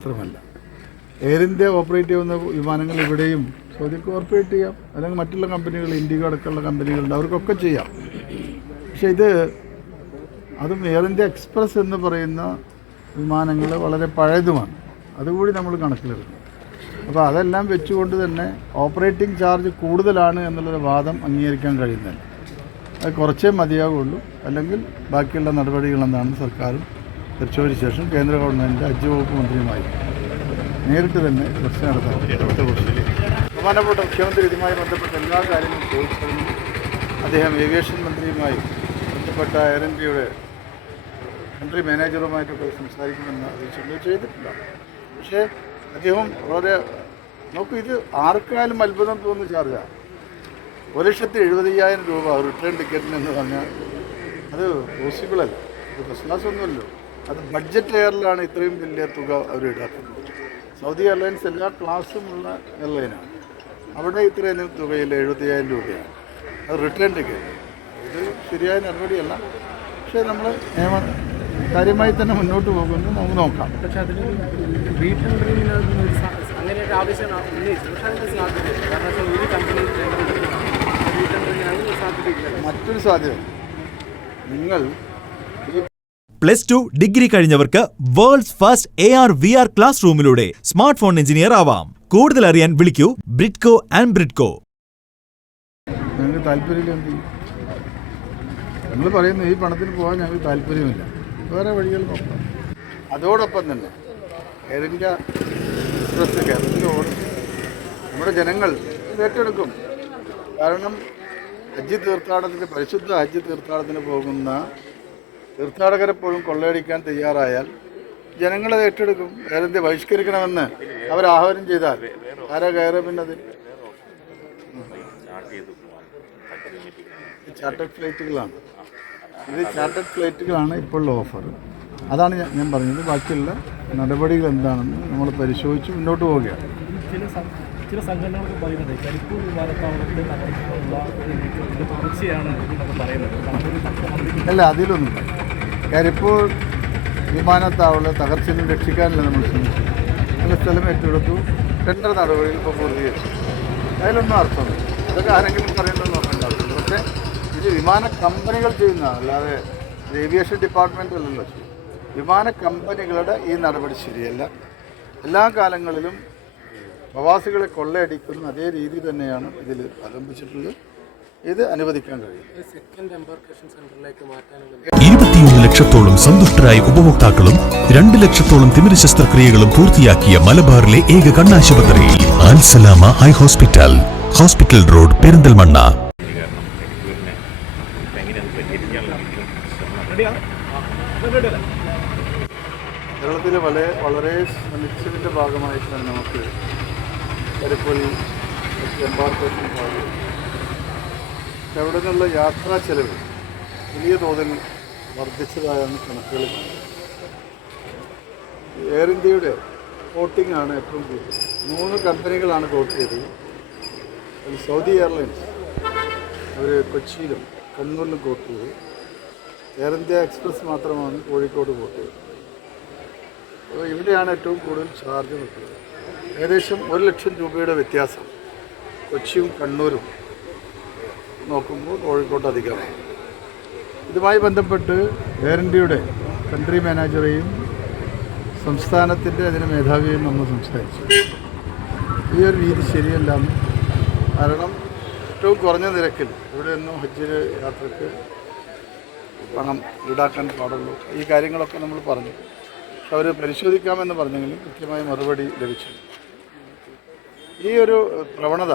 മാത്രമല്ല air India operate ചെയ്യുന്ന വിമാനങ്ങൾ ഇവിടെയും സൗദിക്ക് ഓപ്പറേറ്റ് ചെയ്യാം, അല്ലെങ്കിൽ മറ്റുള്ള കമ്പനികൾ, ഇൻഡിഗോ അടക്കമുള്ള കമ്പനികളുണ്ട്, അവർക്കൊക്കെ ചെയ്യാം. പക്ഷേ അതും എയർ ഇന്ത്യ എക്സ്പ്രസ് എന്ന് പറയുന്ന വിമാനങ്ങൾ വളരെ പഴയതുമാണ്. അതുകൂടി നമ്മൾ കണക്കിലെടുക്കണം. അപ്പോൾ അതെല്ലാം വെച്ചുകൊണ്ട് തന്നെ ഓപ്പറേറ്റിംഗ് ചാർജ് കൂടുതലാണ് എന്നുള്ളൊരു വാദം അംഗീകരിക്കാൻ കഴിയുന്നില്ല. അത് കുറച്ചേ മതിയാവുള്ളൂ, അല്ലെങ്കിൽ ബാക്കിയുള്ള നടപടികൾ എന്താണെന്ന് സർക്കാരും പരിശോധിച്ച ശേഷം കേന്ദ്ര ഗവൺമെൻറ് ഹജ്ജ് വകുപ്പ് മന്ത്രിയുമായി നേരിട്ട് തന്നെ ചർച്ച നടത്താൻ ബഹുമാനപ്പെട്ട മുഖ്യമന്ത്രി ഇതുമായി ബന്ധപ്പെട്ട എല്ലാ കാര്യങ്ങളും ചോദിച്ചതിനും അദ്ദേഹം ഏവിയേഷൻ മന്ത്രിയുമായി ബന്ധപ്പെട്ട എയർ ഇന്ത്യയുടെ കൺട്രി മാനേജറുമായിട്ടൊക്കെ സംസാരിക്കുമെന്ന് അറിയിച്ചിട്ട് ചെയ്തിട്ടില്ല. പക്ഷേ അദ്ദേഹം വളരെ ഇത് ആർക്കായാലും അത്ഭുതം തോന്നുന്ന ചാർജാണ്. 1,70,000 രൂപ റിട്ടേൺ ടിക്കറ്റിന് എന്ന് പറഞ്ഞാൽ അത് പോസിബിളല്ല. അത് ഫസ്റ്റ് ക്ലാസ് ഒന്നുമല്ലോ, അത് ബഡ്ജറ്റ് എയറിലാണ് ഇത്രയും വലിയ തുക അവർ ഈടാക്കുന്നത്. സൗദി എയർലൈൻസ് എല്ലാ ക്ലാസ്സുമുള്ള എയർലൈനാണ്. അവിടെ ഇത്രയും തുകയില്ല, 70,000 രൂപയാണ് അത് റിട്ടേൺ ടിക്കറ്റ്. ഇത് ശരിയായ നടപടിയല്ല. പക്ഷേ നമ്മൾ കാര്യമായി തന്നെ മുന്നോട്ട് പോകുമെന്ന് നമുക്ക് നോക്കാം. പക്ഷേ അതിന് അങ്ങനെ ഒരു ആവശ്യം ഉന്നയിച്ചു. പക്ഷേ അതിന് സാധ്യതയില്ല. കാരണം ഒരു കമ്പനി മറ്റൊരു സാധ്യത, നിങ്ങൾ +2 ഡിഗ്രി കഴിഞ്ഞവർക്ക് world's first AR VR class റൂമിലൂടെ സ്മാർട്ട് ഫോൺ എഞ്ചിനീയർ ആവാം. കൂടുതൽ അറിയാൻ വിളിക്കൂ ബ്രിഡ്കോ ആൻഡ് ബ്രിഡ്കോ. ഞങ്ങൾക്ക് താല്പര്യമില്ല. എന്ത് ചെയ്യും? ഞങ്ങൾ പറയുന്നു ഈ പണത്തിന് പോകാൻ ഞങ്ങൾക്ക് താല്പര്യമില്ല, വേറെ വഴികൾ നോക്കാം. അതോടൊപ്പം തന്നെ എയർ ഇന്ത്യ എക്സ്പ്രസ് കേരളത്തിൽ ഓടും. നമ്മുടെ ജനങ്ങൾ ഇത് ഏറ്റെടുക്കും. കാരണം ഹജ്ജ് തീർത്ഥാടനത്തിന്, പരിശുദ്ധ ഹജ്ജ് തീർത്ഥാടനത്തിന് പോകുന്ന തീർത്ഥാടകരെപ്പോഴും കൊള്ളയടിക്കാൻ തയ്യാറായാൽ ജനങ്ങളത് ഏറ്റെടുക്കും. എയർ ഇന്ത്യ ബഹിഷ്കരിക്കണമെന്ന് അവരാഹ്വാനം ചെയ്താൽ ആരാ കയറുക? പിന്നെ അത് ചാർട്ടേഡ് ഫ്ലൈറ്റുകളാണ്. ഇത് ചാർട്ടേഡ് ഫ്ലൈറ്റുകളാണ് ഇപ്പോഴുള്ള ഓഫർ. അതാണ് ഞാൻ പറഞ്ഞത്. ബാക്കിയുള്ള നടപടികൾ എന്താണെന്ന് നമ്മൾ പരിശോധിച്ച് മുന്നോട്ട് പോവുകയാണ്. ചില സംഘടനകളൊക്കെ പറയുന്നത് കരിപ്പൂർ വിമാനത്താവളത്തിൽ തുടർച്ചയാണ് എന്നൊക്കെ പറയുന്നത്. അല്ല, അതിലൊന്നും കരിപ്പൂർ വിമാനത്താവളം തകർച്ചയിൽ നിന്ന് രക്ഷിക്കാനല്ല നമ്മൾ ശ്രമിച്ചു. നല്ല സ്ഥലം ഏറ്റെടുത്തു, ടെൻഡർ നടപടികൾ ഇപ്പോൾ പൂർത്തീകരിച്ചു. അതിലൊന്നും അർത്ഥമില്ല. അതൊക്കെ ആരെങ്കിലും പറയുന്നതെന്ന് നോക്കേണ്ടതാവുള്ളൂ. പക്ഷേ ഇത് വിമാന കമ്പനികൾ ചെയ്യുന്നതാണ്, അല്ലാതെ ഏവിയേഷൻ ഡിപ്പാർട്ട്മെൻ്റ് അല്ലല്ലോ. വിമാന കമ്പനികളുടെ ഈ നടപടി ശരിയല്ല. എല്ലാ കാലങ്ങളിലും പ്രവാസികളെ കൊള്ളയടിക്കുന്ന അതേ രീതി തന്നെയാണ് ഇതിൽ അവലംബിച്ചിട്ടുള്ളത്. ഇത് അനുവദിക്കാൻ കഴിയും. 21 ലക്ഷത്തോളം സന്തുഷ്ടരായ ഉപഭോക്താക്കളും 2 ലക്ഷത്തോളം തിമിര ശസ്ത്രക്രിയകളും പൂർത്തിയാക്കിയ മലബാറിലെ ഏക കണ്ണാശുപത്രി Al Salama high hospital, hospital road, Perinthalmanna. കേരളത്തിൽ വളരെ ശ്രമിച്ചതിൻ്റെ ഭാഗമായിട്ടാണ് നമുക്ക് കരിപ്പൂരിൽ എംബാർക്കേഷൻ ഭാഗം. അവിടെ നിന്നുള്ള യാത്രാ ചെലവ് വലിയ തോതിൽ വർദ്ധിച്ചതായാണ് കണക്കുകൾ കാണുന്നത്. എയർ ഇന്ത്യയുടെ കോട്ടിംഗ് ആണ് ഏറ്റവും കൂടുതൽ. 3 കമ്പനികളാണ് കോട്ട് ചെയ്തത്. അതിൽ സൗദി എയർലൈൻസ് അവർ കൊച്ചിയിലും കണ്ണൂരിലും കോട്ട് ചെയ്തു. എയർ ഇന്ത്യ എക്സ്പ്രസ് മാത്രമാണ് കോഴിക്കോട് കോട്ട് ചെയ്തത്. അപ്പോൾ ഇവിടെയാണ് ഏറ്റവും കൂടുതൽ ചാർജ് നിൽക്കുന്നത്. ഏകദേശം 1 ലക്ഷം രൂപയുടെ വ്യത്യാസം കൊച്ചിയും കണ്ണൂരും നോക്കുമ്പോൾ കോഴിക്കോട്ട് അധികമാണ്. ഇതുമായി ബന്ധപ്പെട്ട് എയർ ഇന്ത്യയുടെ കൺട്രി മാനേജറെയും സംസ്ഥാനത്തിൻ്റെ അതിന് മേധാവിയെയും നമ്മൾ സംസാരിച്ചു. ഈ ഒരു രീതി ശരിയല്ലാന്ന്. കാരണം ഏറ്റവും കുറഞ്ഞ നിരക്കിൽ ഇവിടെയൊന്നും ഹജ്ജിന് യാത്രയ്ക്ക് പണം ഈടാക്കാൻ പാടുള്ളൂ. ഈ കാര്യങ്ങളൊക്കെ നമ്മൾ പറഞ്ഞു. പക്ഷെ അവർ പരിശോധിക്കാമെന്ന് പറഞ്ഞെങ്കിലും കൃത്യമായ മറുപടി ലഭിച്ചു. ഈ ഒരു പ്രവണത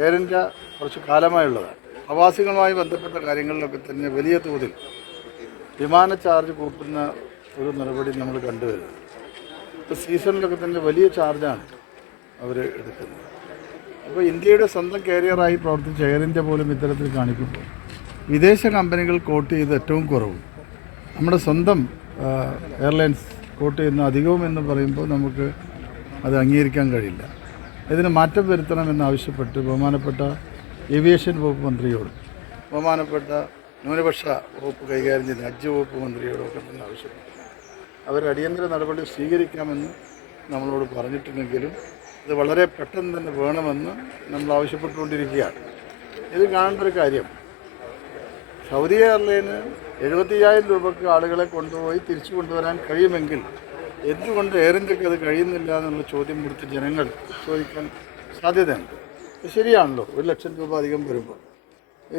എയർ ഇന്ത്യ കുറച്ച് കാലമായുള്ളതാണ്. പ്രവാസികളുമായി ബന്ധപ്പെട്ട കാര്യങ്ങളിലൊക്കെ തന്നെ വലിയ തോതിൽ വിമാന ചാർജ് കൂട്ടുന്ന ഒരു നടപടി നമ്മൾ കണ്ടുവരുന്നത്. ഇപ്പോൾ സീസണിലൊക്കെ തന്നെ വലിയ ചാർജാണ് അവർ എടുക്കുന്നത്. അപ്പോൾ ഇന്ത്യയുടെ സ്വന്തം കാരിയറായി പ്രവർത്തിച്ച എയർ ഇന്ത്യ പോലും ഇത്തരത്തിൽ കാണിക്കുമ്പോൾ വിദേശ കമ്പനികൾ കോട്ട് ചെയ്ത് ഏറ്റവും കുറവും നമ്മുടെ സ്വന്തം എയർലൈൻസ് കോട്ട് ചെയ്യുന്ന അധികവും എന്ന് പറയുമ്പോൾ നമുക്ക് അത് അംഗീകരിക്കാൻ കഴിയില്ല. ഇതിന് മാറ്റം വരുത്തണമെന്നാവശ്യപ്പെട്ട് ബഹുമാനപ്പെട്ട ഏവിയേഷൻ വകുപ്പ് മന്ത്രിയോട്, ബഹുമാനപ്പെട്ട ന്യൂനപക്ഷ വകുപ്പ് കൈകാര്യം ചെയ്യുന്ന ഹജ്ജ് വകുപ്പ് മന്ത്രിയോടൊക്കെ തന്നെ ആവശ്യപ്പെട്ടു. അവർ അടിയന്തര നടപടി സ്വീകരിക്കാമെന്ന് നമ്മളോട് പറഞ്ഞിട്ടുണ്ടെങ്കിലും ഇത് വളരെ പെട്ടെന്ന് തന്നെ വേണമെന്ന് നമ്മൾ ആവശ്യപ്പെട്ടുകൊണ്ടിരിക്കുകയാണ്. ഇത് കാണേണ്ട ഒരു കാര്യം, സൗദി എയർലൈന് 75,000 രൂപയ്ക്ക് ആളുകളെ കൊണ്ടുപോയി തിരിച്ചു കൊണ്ടുവരാൻ കഴിയുമെങ്കിൽ എന്തുകൊണ്ട് എയർ ഇന്ത്യക്ക് അത് കഴിയുന്നില്ല എന്നുള്ള ചോദ്യം കൊടുത്ത് ജനങ്ങൾ ചോദിക്കാൻ സാധ്യതയുണ്ട്. ഇത് ശരിയാണല്ലോ, 1,00,000 രൂപ അധികം വരുമ്പോൾ.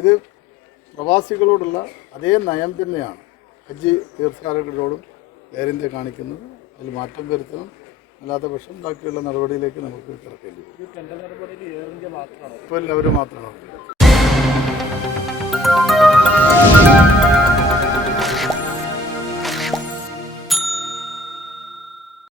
ഇത് പ്രവാസികളോടുള്ള അതേ നയം തന്നെയാണ് ഹജ്ജ് തീർത്ഥാടകരോടും എയർ ഇന്ത്യ കാണിക്കുന്നത്. അതിൽ മാറ്റം വരുത്തണം, അല്ലാത്ത പക്ഷം ബാക്കിയുള്ള നടപടിയിലേക്ക് നമുക്ക് കിടക്കേണ്ടി വരും. ഈ ടെൻഡർ നടപടിയിൽ എയർ ഇന്ത്യ മാത്രമാണ് ഇപ്പോൾ എല്ലാവരും മാത്രമാണ്.